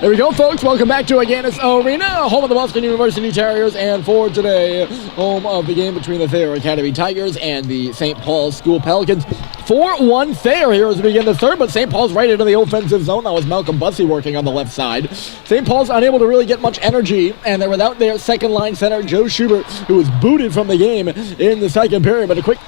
There we go, folks. Welcome back to Agganis Arena, home of the Boston University Terriers, and for today, home of the game between the Thayer Academy Tigers and the St. Paul's School Pelicans. 4-1 Thayer here as we begin the third, but St. Paul's right into the offensive zone. That was Malcolm Bussey working on the left side. St. Paul's unable to really get much energy, and they're without their second-line center, Joe Schubert, who was booted from the game in the second period. But a quick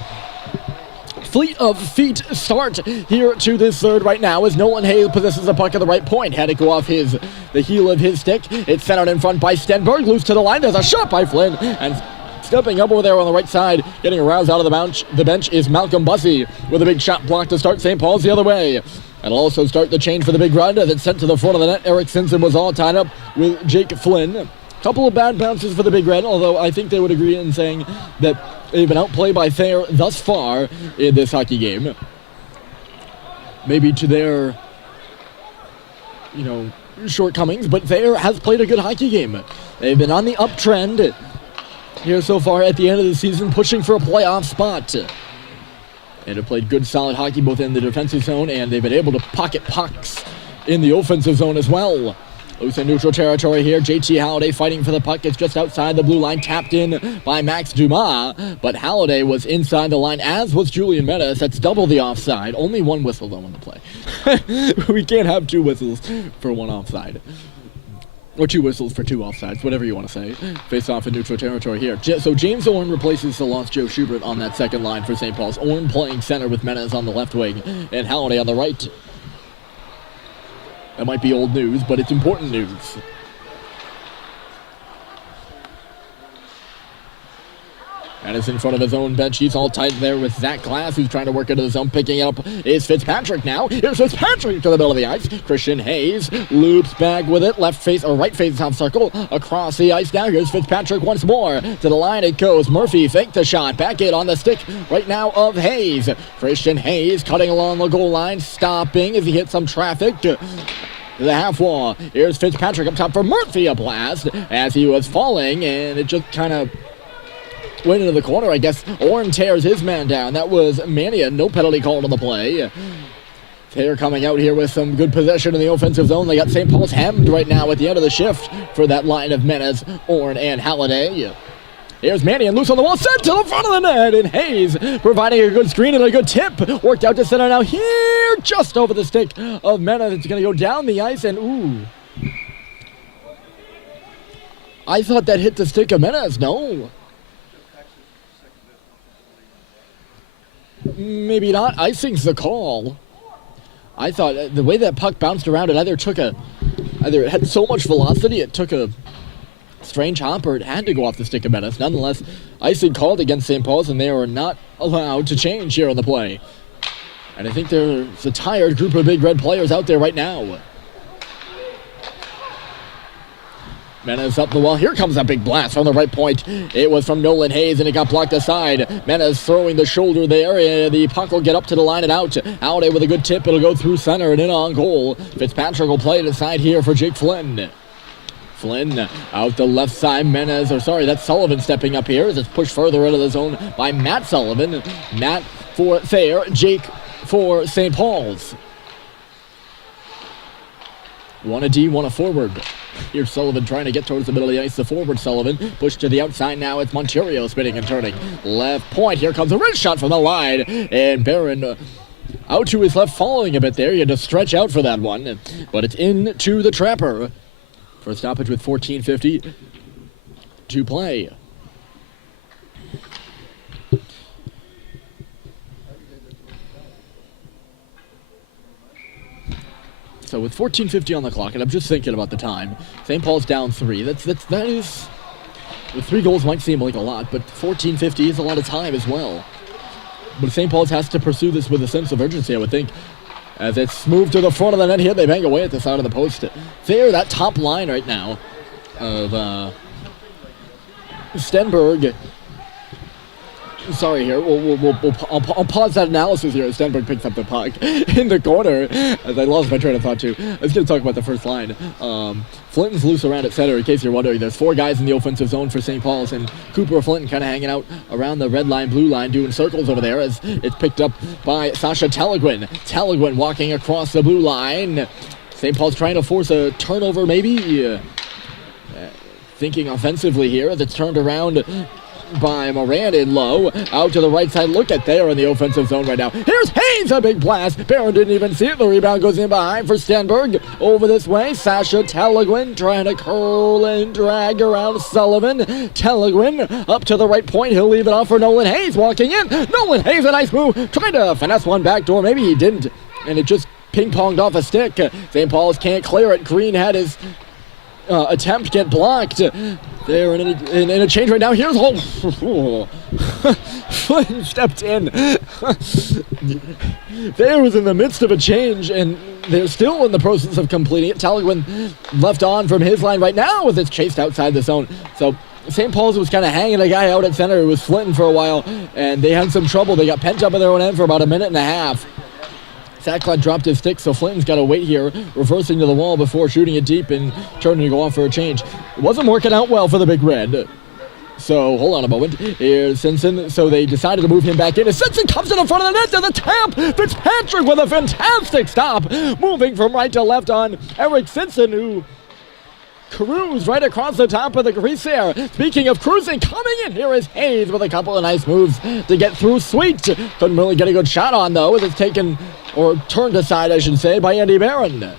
fleet of feet start here to this third right now as Nolan Hayes possesses the puck at the right point. Had it go off the heel of his stick. It's sent out in front by Stenberg. Loose to the line. There's a shot by Flynn. And stepping up over there on the right side, getting aroused out of the bench is Malcolm Bussey with a big shot block to start St. Paul's the other way. It'll also start the change for the big run as it's sent to the front of the net. Eric Simpson was all tied up with Jake Flynn. Couple of bad bounces for the Big Red, although I think they would agree in saying that they've been outplayed by Thayer thus far in this hockey game. Maybe to their, shortcomings, but Thayer has played a good hockey game. They've been on the uptrend here so far at the end of the season, pushing for a playoff spot. And have played good, solid hockey both in the defensive zone, and they've been able to pocket pucks in the offensive zone as well. Loose in neutral territory here. JT Halliday fighting for the puck. It's just outside the blue line, tapped in by Max Dumas. But Halliday was inside the line, as was Julian Menace. That's double the offside. Only one whistle, though, on the play. We can't have two whistles for one offside. Or two whistles for two offsides, whatever you want to say. Face off in neutral territory here. So James Orn replaces the lost Joe Schubert on that second line for St. Paul's. Orn playing center with Menace on the left wing and Halliday on the right. That might be old news, but it's important news. And it's in front of his own bench. He's all tight there with Zach Glass, who's trying to work into the zone. Picking it up is Fitzpatrick now. Here's Fitzpatrick to the middle of the ice. Christian Hayes loops back with it. Left face or right face half circle across the ice. Now here's Fitzpatrick once more. To the line it goes. Murphy faked the shot. Back in on the stick right now of Hayes. Christian Hayes cutting along the goal line. Stopping as he hits some traffic. The half wall. Here's Fitzpatrick up top for Murphy. A blast as he was falling, and it just kind of went into the corner. I guess Orn tears his man down. That was Mania. No penalty called on the play. Thayer coming out here with some good possession in the offensive zone. They got St. Paul's hemmed right now at the end of the shift for that line of Menace, Orn, and Halliday. Here's Mannion loose on the wall, sent to the front of the net, and Hayes providing a good screen and a good tip. Worked out to center now here, just over the stick of Mena. It's going to go down the ice, and ooh. I thought that hit the stick of Menace, no. Maybe not. Icing's the call. I thought the way that puck bounced around, it either had so much velocity, it took a strange hop, or it had to go off the stick of Menace. Nonetheless, icing called against St. Paul's, and they are not allowed to change here on the play. And I think there's a tired group of Big Red players out there right now. Menace up the wall. Here comes a big blast from the right point. It was from Nolan Hayes, and it got blocked aside. Menace throwing the shoulder there. The puck will get up to the line and out. Halliday with a good tip. It'll go through center and in on goal. Fitzpatrick will play it aside here for Jake Flynn. Flynn out the left side. That's Sullivan stepping up here as it's pushed further into the zone by Matt Sullivan. Matt for Thayer, Jake for St. Paul's. One a D, one a forward. Here's Sullivan trying to get towards the middle of the ice. The forward Sullivan pushed to the outside now. It's Monterio spinning and turning. Left point. Here comes a wrist shot from the line. And Barron out to his left, following a bit there. He had to stretch out for that one. But it's into the Trapper for a stoppage with 14:50 to play. So with 14:50 on the clock, and I'm just thinking about the time, St. Paul's down 3. That is, with 3 goals might seem like a lot, but 14:50 is a lot of time as well. But St. Paul's has to pursue this with a sense of urgency, I would think. As it's moved to the front of the net here, they bang away at the side of the post. There, that top line right now of Stenberg. Sorry here, I'll pause that analysis here as Stenberg picks up the puck in the corner, as I lost my train of thought too. I was going to talk about the first line. Flinton's loose around at center, in case you're wondering. There's 4 guys in the offensive zone for St. Paul's, and Cooper Flinton kind of hanging out around the red line, blue line, doing circles over there as it's picked up by Sasha Teleguin. Teleguin walking across the blue line. St. Paul's trying to force a turnover maybe. Thinking offensively here as it's turned around by Moran in low. Out to the right side. Look at Thayer in the offensive zone right now. Here's Hayes, a big blast. Barron didn't even see it. The rebound goes in behind for Stenberg. Over this way, Sasha Teleguin trying to curl and drag around Sullivan. Teleguin up to the right point. He'll leave it off for Nolan Hayes walking in. Nolan Hayes, a nice move. Trying to finesse one backdoor. Maybe he didn't. And it just ping-ponged off a stick. St. Paul's can't clear it. Green had his attempt get blocked. They're in a change right now. Here's Flynn stepped in. Thayer was in the midst of a change, and they're still in the process of completing it. Teleguin left on from his line right now as it's chased outside the zone. So St. Paul's was kind of hanging a guy out at center who was Flinton for a while, and they had some trouble. They got pent up in their own end for about a minute and a half. Sackcloud dropped his stick, so Flinton's got to wait here, reversing to the wall before shooting it deep and turning to go off for a change. It wasn't working out well for the Big Red. So, hold on a moment. Here's Simpson. So they decided to move him back in. As Simpson comes in the front of the net to the tap. Fitzpatrick with a fantastic stop. Moving from right to left on Eric Simpson, who cruised right across the top of the crease there. Speaking of cruising, coming in here is Hayes with a couple of nice moves to get through. Sweet. Couldn't really get a good shot on, though, as it's taken, or turned aside, I should say, by Andy Barron.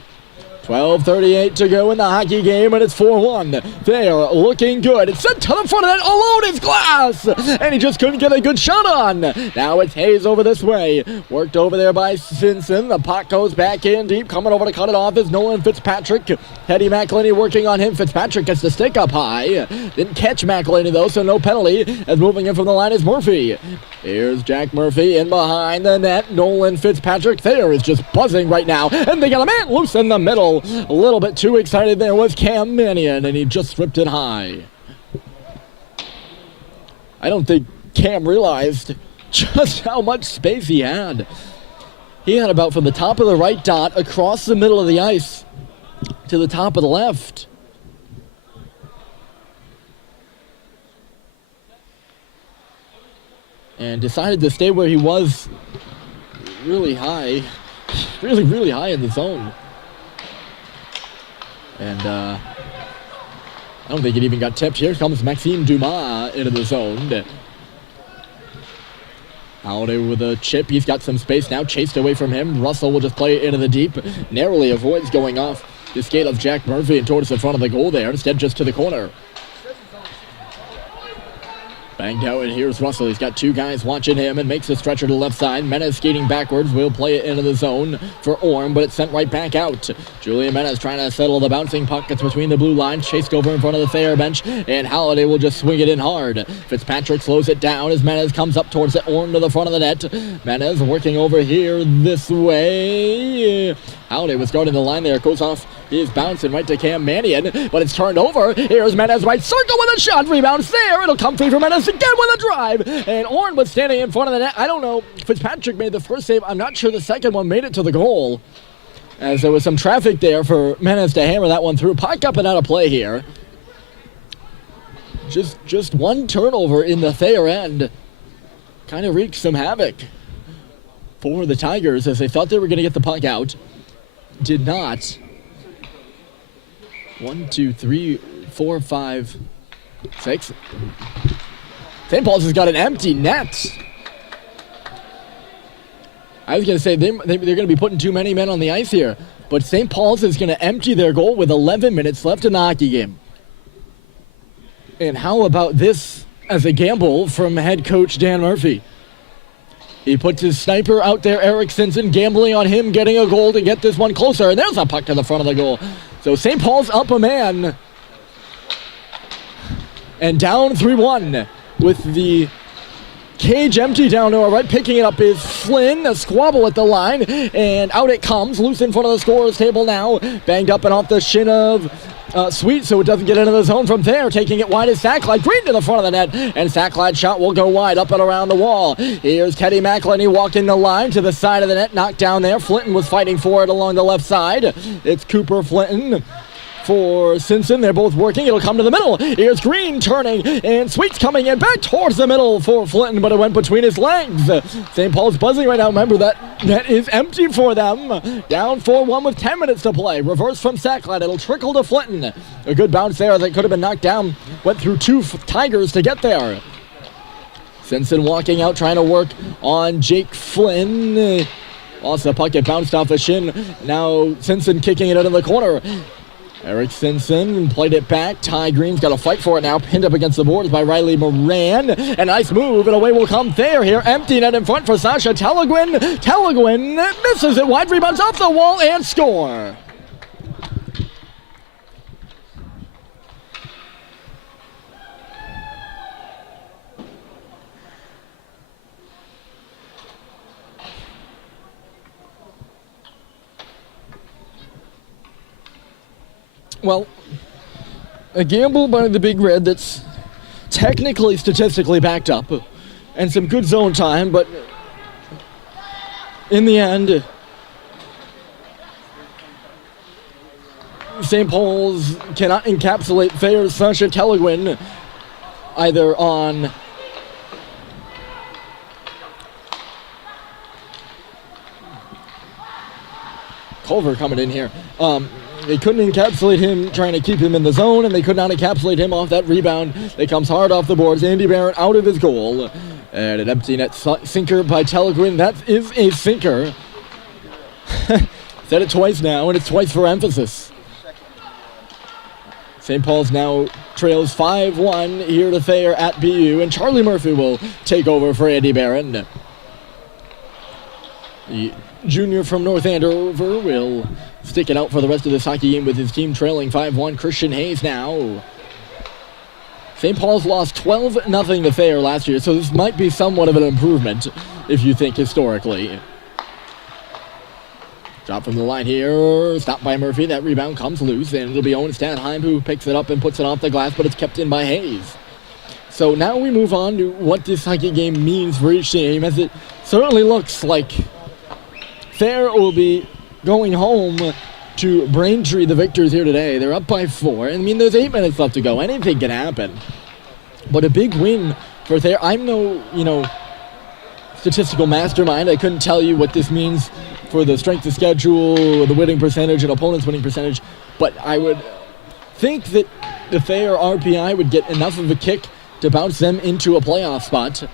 12:38 to go in the hockey game, and it's 4-1. They're looking good. It's sent to the front of that. Alone is Glass, and he just couldn't get a good shot on. Now it's Hayes over this way. Worked over there by Simpson. The puck goes back in deep. Coming over to cut it off is Nolan Fitzpatrick. Teddy McElhinney working on him. Fitzpatrick gets the stick up high. Didn't catch McElhinney, though, so no penalty. As moving in from the line is Murphy. Here's Jack Murphy in behind the net. Nolan Fitzpatrick. Thayer is just buzzing right now, and they got a man loose in the middle. A little bit too excited there was Cam Mannion, and he just ripped it high. I don't think Cam realized just how much space he had. He had about from the top of the right dot across the middle of the ice to the top of the left. And decided to stay where he was really high. Really high in the zone. And I don't think it even got tipped. Here comes Maxime Dumas into the zone. Holiday with a chip. He's got some space now. Chased away from him. Russell will just play it into the deep. Narrowly avoids going off the skate of Jack Murphy and towards the front of the goal there. Instead, just to the corner. Banged out, and here's Russell. He's got two guys watching him and makes a stretcher to the left side. Menez skating backwards. Will play it into the zone for Orm, but it's sent right back out. Julian Menez trying to settle the bouncing puck. It's between the blue lines. Chased over in front of the Thayer bench, and Holiday will just swing it in hard. Fitzpatrick slows it down as Menez comes up towards it. Orm to the front of the net. Menez working over here this way. Holiday was guarding the line there. Goes off. He's bouncing right to Cam Mannion, but it's turned over. Here's Menez right circle with a shot. Rebounds there. It'll come free for Menez again with a drive. And Orn was standing in front of the net. I don't know. Fitzpatrick made the first save. I'm not sure the second one made it to the goal, as there was some traffic there for Menez to hammer that one through. Puck up and out of play here. Just one turnover in the Thayer end. Kind of wreaked some havoc for the Tigers as they thought they were going to get the puck out. Did not. 1, 2, 3, 4, 5, 6. St. Paul's has got an empty net. I was going to say they're going to be putting too many men on the ice here, but St. Paul's is going to empty their goal with 11 minutes left in the hockey game. And how about this as a gamble from head coach Dan Murphy? He puts his sniper out there, Eric Simpson, gambling on him getting a goal to get this one closer. And there's a puck to the front of the goal. So St. Paul's up a man. And down 3-1 with the cage empty down to our right. Picking it up is Flynn. A squabble at the line. And out it comes. Loose in front of the scorer's table now. Banged up and off the shin of Sweet, so it doesn't get into the zone from there. Taking it wide is Sackclad. Green to the front of the net, and Sackclad's shot will go wide up and around the wall. Here's Teddy McElhinney walking the line to the side of the net, knocked down there. Flinton was fighting for it along the left side. It's Cooper Flinton. for Simpson. They're both working. It'll come to the middle. Here's Green turning, and Sweet's coming in back towards the middle for Flinton, but it went between his legs. St. Paul's buzzing right now. Remember, that net is empty for them. Down 4-1 with 10 minutes to play. Reverse from Sackland. It'll trickle to Flinton. A good bounce there that could have been knocked down. Went through two Tigers to get there. Simpson walking out, trying to work on Jake Flynn. Lost the puck, it bounced off the shin. Now Simpson kicking it out of the corner. Eric Simpson played it back. Ty Green's got to fight for it now. Pinned up against the boards by Riley Moran. A nice move, and away will come Thayer here. Empty net in front for Sasha Teleguin. Teleguin misses it wide, rebounds off the wall, and score. Well, a gamble by the Big Red that's technically, statistically backed up, and some good zone time, but in the end, St. Paul's cannot encapsulate Thayer's Sasha Teleguin either on Culver coming in here. They couldn't encapsulate him, trying to keep him in the zone, and they could not encapsulate him off that rebound. That comes hard off the boards. Andy Barrett out of his goal. And an empty net sinker by Teleguin. That is a sinker. Said it twice now, and it's twice for emphasis. St. Paul's now trails 5-1 here to Thayer at BU, and Charlie Murphy will take over for Andy Barrett. The junior from North Andover will stick it out for the rest of this hockey game with his team trailing 5-1. Christian Hayes now. St. Paul's lost 12-0 to Thayer last year, so this might be somewhat of an improvement if you think historically. Drop from the line here, stopped by Murphy. That rebound comes loose, and it'll be Owen Stadheim who picks it up and puts it off the glass, but it's kept in by Hayes. So now we move on to what this hockey game means for each team, as it certainly looks like Thayer will be going home to Braintree, the victors here today. They're up by 4. I mean, there's 8 minutes left to go. Anything can happen. But a big win for Thayer. I'm no, statistical mastermind. I couldn't tell you what this means for the strength of schedule, the winning percentage, and opponent's winning percentage. But I would think that the Thayer RPI would get enough of a kick to bounce them into a playoff spot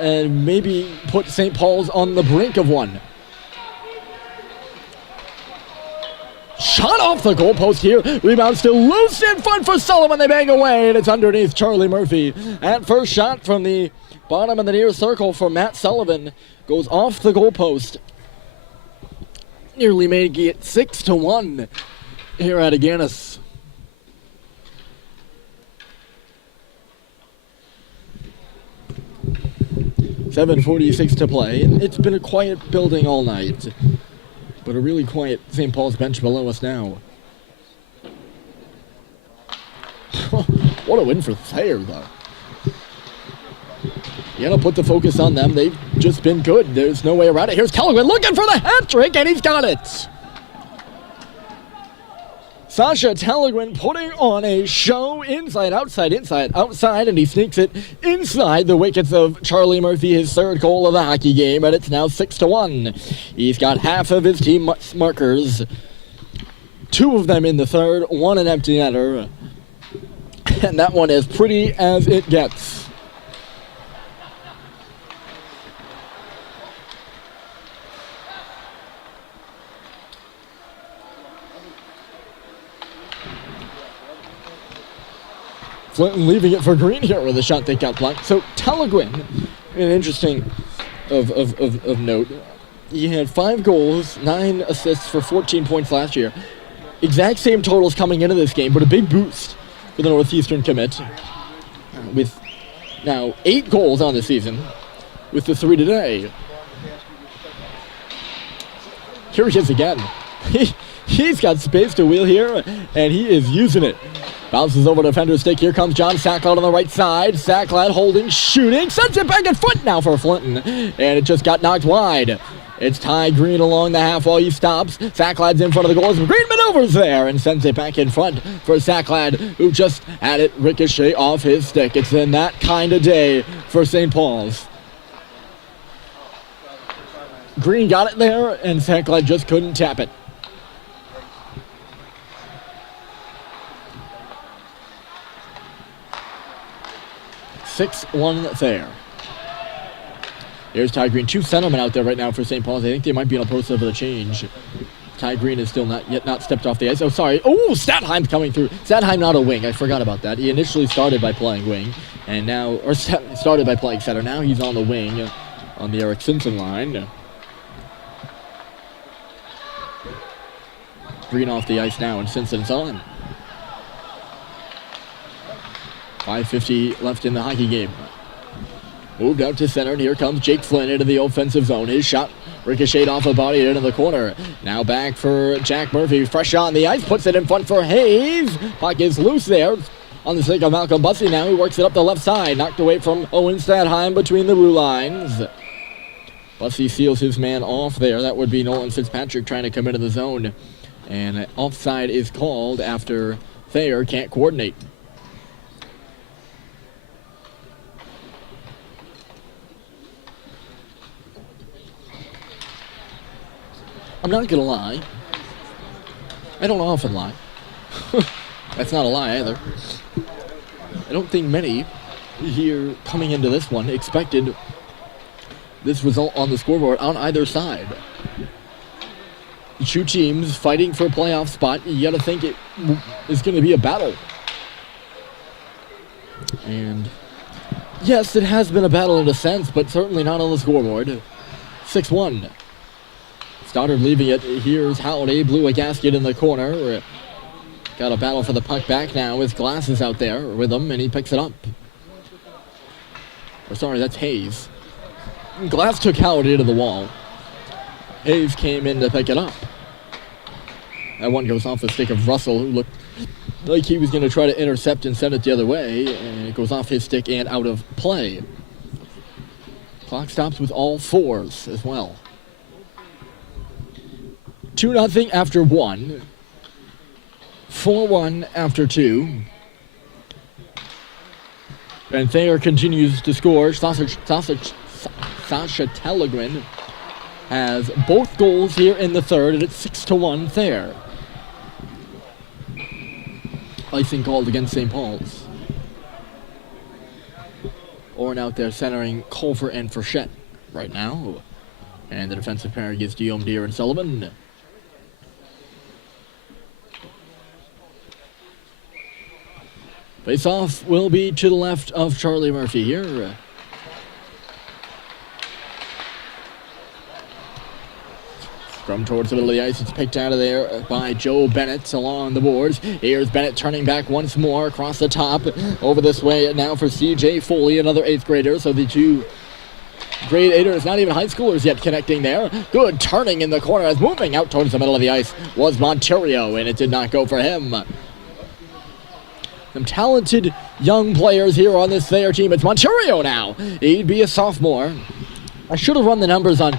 and maybe put St. Paul's on the brink of one. Shot off the goalpost here. Rebound still loose in front for Sullivan. They bang away, and it's underneath Charlie Murphy. That first shot from the bottom of the near circle for Matt Sullivan goes off the goalpost. Nearly making it 6-1 here at Agganis. .46 to play. It's been a quiet building all night, but a really quiet St. Paul's bench below us now. What a win for Thayer, though. You gotta put the focus on them. They've just been good. There's no way around it. Here's Teleguin looking for the hat trick, and he's got it. Sasha Teleguin putting on a show inside, outside, and he sneaks it inside the wickets of Charlie Murphy, his third goal of the hockey game, and it's now 6-1. He's got half of his team markers, 2 of them in the third, 1 an empty netter, and that one as pretty as it gets. Flinton leaving it for Green here with a shot that got blocked. So Teleguin, an interesting of note, he had 5 goals, 9 assists for 14 points last year. Exact same totals coming into this game, but a big boost for the Northeastern commit. With now 8 goals on the season, with the 3 today. Here he is again. He's got space to wheel here, and he is using it. Bounces over to defender's stick. Here comes John Sacklad on the right side. Sacklad holding, shooting, sends it back at foot now for Flinton. And it just got knocked wide. It's Ty Green along the half wall. He stops. Sacklad's in front of the goals. Green maneuvers there and sends it back in front for Sacklad, who just had it ricochet off his stick. It's been that kind of day for St. Paul's. Green got it there, and Sacklad just couldn't tap it. (6-1) Thayer. Here's Ty Green. 2 centermen out there right now for St. Paul's. I think they might be in a process of a change. Ty Green is still not stepped off the ice. Oh, sorry. Oh, Statheim's coming through. Statheim not a wing. I forgot about that. He initially started by playing wing, and now, or started by playing center. Now he's on the wing on the Eric Simpson line. Green off the ice now, and Simpson's on. 5:50 left in the hockey game. Moved out to center, and here comes Jake Flynn into the offensive zone. His shot ricocheted off a body into the corner. Now back for Jack Murphy. Fresh shot on the ice, puts it in front for Hayes. Puck is loose there on the stick of Malcolm Bussey. Now he works it up the left side. Knocked away from Owen Statheim between the blue lines. Bussey seals his man off there. That would be Nolan Fitzpatrick trying to come into the zone. And offside is called after Thayer can't coordinate. I'm not going to lie. I don't often lie. That's not a lie either. I don't think many here coming into this one expected this result on the scoreboard on either side. 2 teams fighting for a playoff spot. You got to think it is going to be a battle. And yes, it has been a battle in a sense, but certainly not on the scoreboard. 6-1. Stoddard leaving it. Here's Howdy. Blew a gasket in the corner. Got a battle for the puck back now. His Glass is out there with him, and he picks it up. Or sorry, that's Hayes. Glass took Howdy to the wall. Hayes came in to pick it up. That one goes off the stick of Russell, who looked like he was going to try to intercept and send it the other way, and it goes off his stick and out of play. Clock stops with all 4s as well. 2-0 after 1. 4-1 after 2. And Thayer continues to score. Sasha Telegrin has both goals here in the third, and it's 6-1 Thayer. Icing called against St. Paul's. Orrin out there centering Culver and Frechette right now. And the defensive pairing is Guillaume, Deere, and Sullivan. Face-off will be to the left of Charlie Murphy here. From towards the middle of the ice, it's picked out of there by Joe Bennett along the boards. Here's Bennett turning back once more across the top. Over this way now for C.J. Foley, another 8th grader. So the 2 grade 8ers, not even high schoolers yet, connecting there. Good turning in the corner as moving out towards the middle of the ice was Monterio, and it did not go for him. Some talented young players here on this Thayer team. It's Monterio now. He'd be a sophomore. I should have run the numbers on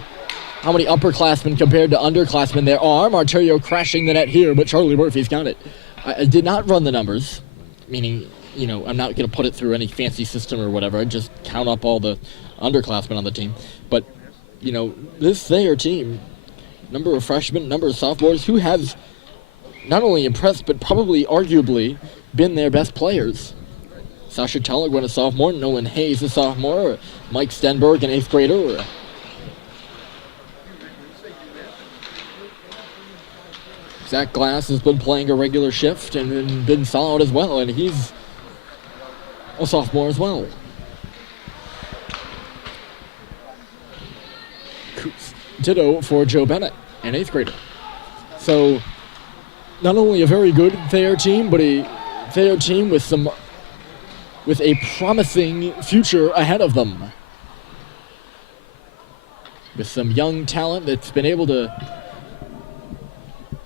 how many upperclassmen compared to underclassmen there are. Monterio crashing the net here, but Charlie Murphy's got it. I did not run the numbers, meaning, you know, I'm not going to put it through any fancy system or whatever. I just count up all the underclassmen on the team. But, you know, this Thayer team, number of freshmen, number of sophomores who have not only impressed, but probably arguably been their best players. Sasha Telegren, a sophomore. Nolan Hayes, a sophomore. Mike Stenberg, an 8th grader. Zach Glass has been playing a regular shift and been solid as well, and he's a sophomore as well. Ditto for Joe Bennett, an 8th grader. So, not only a very good Thayer team, but a Thayer team with a promising future ahead of them. With some young talent that's been able to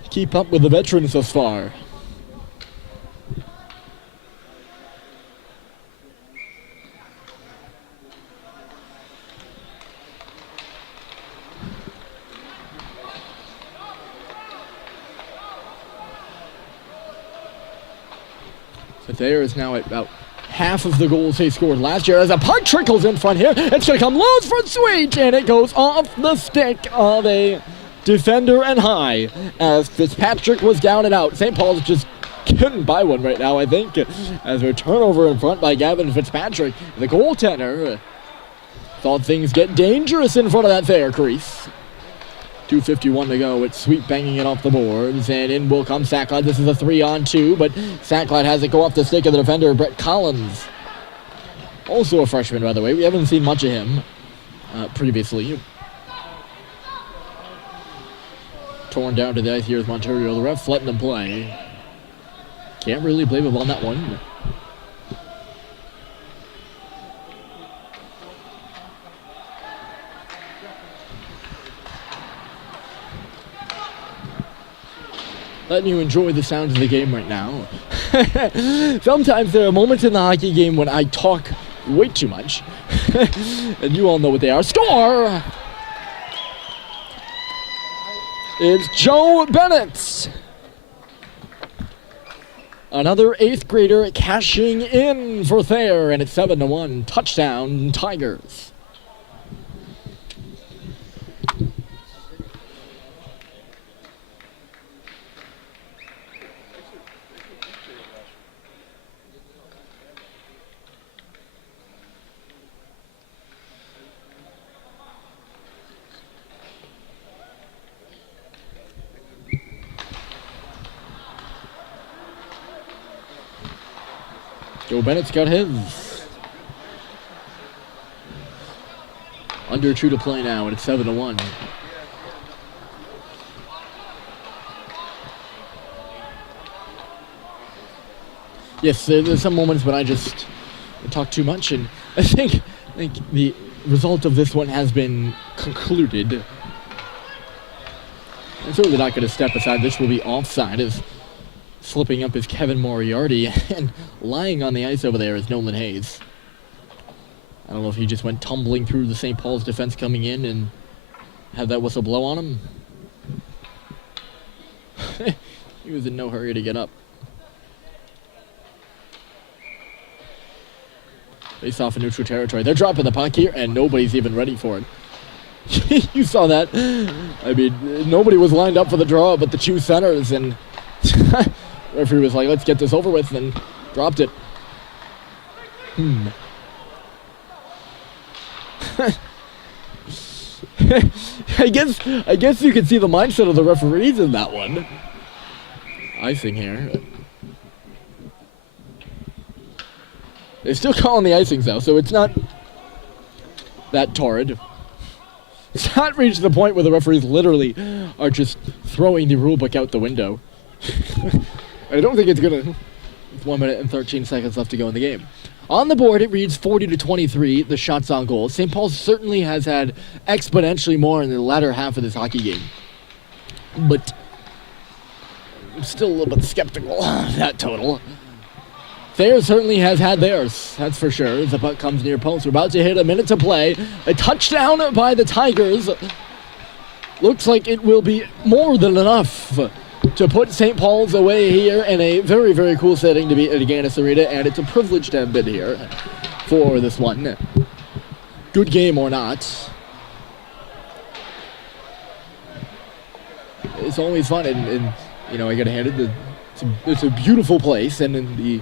keep up with the veterans thus far. So Thayer is now at about half of the goals he scored last year as a puck trickles in front here. It's going to come loose for Sweet, and it goes off the stick of a defender and high as Fitzpatrick was down and out. St. Paul's just couldn't buy one right now, I think, as a turnover in front by Gavin Fitzpatrick. The goaltender thought things get dangerous in front of that Thayer crease. 2:51 to go. It's Sweet banging it off the boards, and in will come Sacklad. This is a 3-on-2, but Sacklad has it go off the stick of the defender, Brett Collins. Also a freshman, by the way. We haven't seen much of him previously. Torn down to the ice. Here's Montario. The ref letting him play. Can't really blame him on that one. Letting you enjoy the sounds of the game right now. Sometimes there are moments in the hockey game when I talk way too much. And you all know what they are. Score! It's Joe Bennett. Another 8th grader cashing in for Thayer, and it's 7-1. Touchdown, Tigers. Joe Bennett's got his. Under 2 to play now, and it's 7-1. Yes, there's some moments when I just talk too much, and I think the result of this one has been concluded. I'm certainly not going to step aside. This will be offside as slipping up is Kevin Moriarty, and lying on the ice over there is Nolan Hayes. I don't know if he just went tumbling through the St. Paul's defense coming in and had that whistle blow on him. He was in no hurry to get up. Face off in neutral territory. They're dropping the puck here, and nobody's even ready for it. You saw that. I mean, nobody was lined up for the draw but the two centers, and referee was like, let's get this over with, and dropped it. I guess you can see the mindset of the referees in that one. Icing here. They're still calling the icings though, so it's not that torrid. It's not reached the point where the referees literally are just throwing the rule book out the window. I don't think it's gonna. It's 1 minute and 13 seconds left to go in the game. On the board, it reads 40-23, the shots on goal. St. Paul certainly has had exponentially more in the latter half of this hockey game. But I'm still a little bit skeptical of that total. Thayer certainly has had theirs, that's for sure. As the puck comes near post, we're about to hit a minute to play. A touchdown by the Tigers. Looks like it will be more than enough to put St. Paul's away here in a very, very cool setting to be at Agganis Arena, and it's a privilege to have been here for this one. Good game or not. It's always fun, and you know, I gotta hand it, it's a beautiful place, and the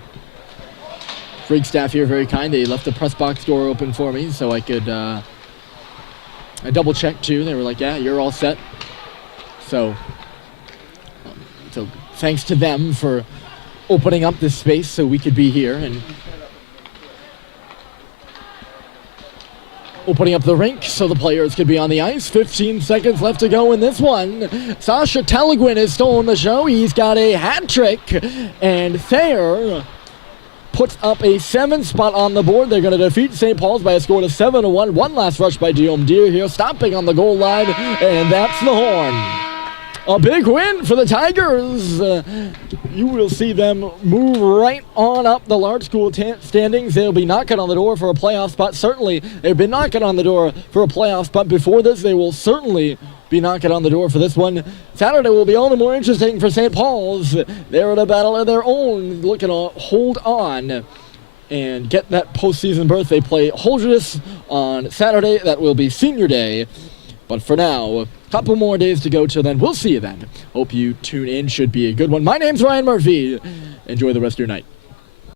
Rink staff here very kind. They left the press box door open for me so I could, I double checked too. They were like, yeah, you're all set. So thanks to them for opening up this space so we could be here and opening up the rink so the players could be on the ice. 15 seconds left to go in this one. Sasha Teleguin has stolen the show. He's got a hat trick, and Thayer puts up a 7 spot on the board. They're going to defeat St. Paul's by a score of 7-1. One last rush by Guillaume Deere here, stopping on the goal line, and that's the horn. A big win for the Tigers. You will see them move right on up the large school standings. They'll be knocking on the door for a playoff spot. Certainly, they've been knocking on the door for a playoff spot before this. They will certainly be knocking on the door for this one. Saturday will be all the more interesting for St. Paul's. They're in a battle of their own, looking to hold on and get that postseason berth. They play Holderness on Saturday. That will be senior day. But for now, a couple more days to go till then. We'll see you then. Hope you tune in. Should be a good one. My name's Ryan Murphy. Enjoy the rest of your night.